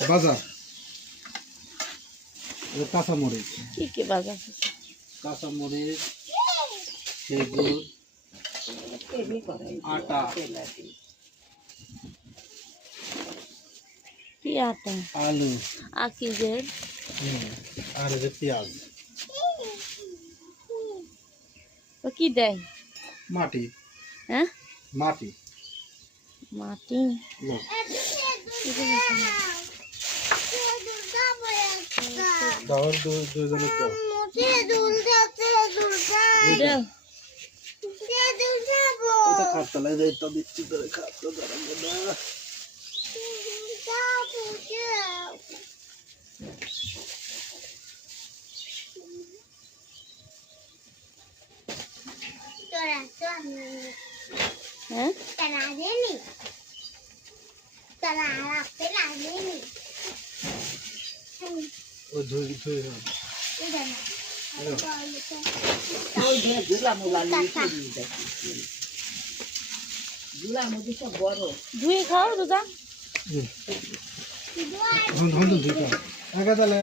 বাজার কাঁচামরিচ কি বাজার কাঁচামরিচ খেজুর আটা কি আটা আলু আকিজের আর এই যে পেঁয়াজ ও কি দেয় মাটি হ্যাঁ মাটি মাটি লোক দাওয়ার দুইজনের তো দাও ওটা খাতলা যাই তো বিচ্ছি করে খাতো দাঁড়াবো না হ্যাঁ ও ধুই ধুই ধুয়ে খাও রোজা ধুই ধুই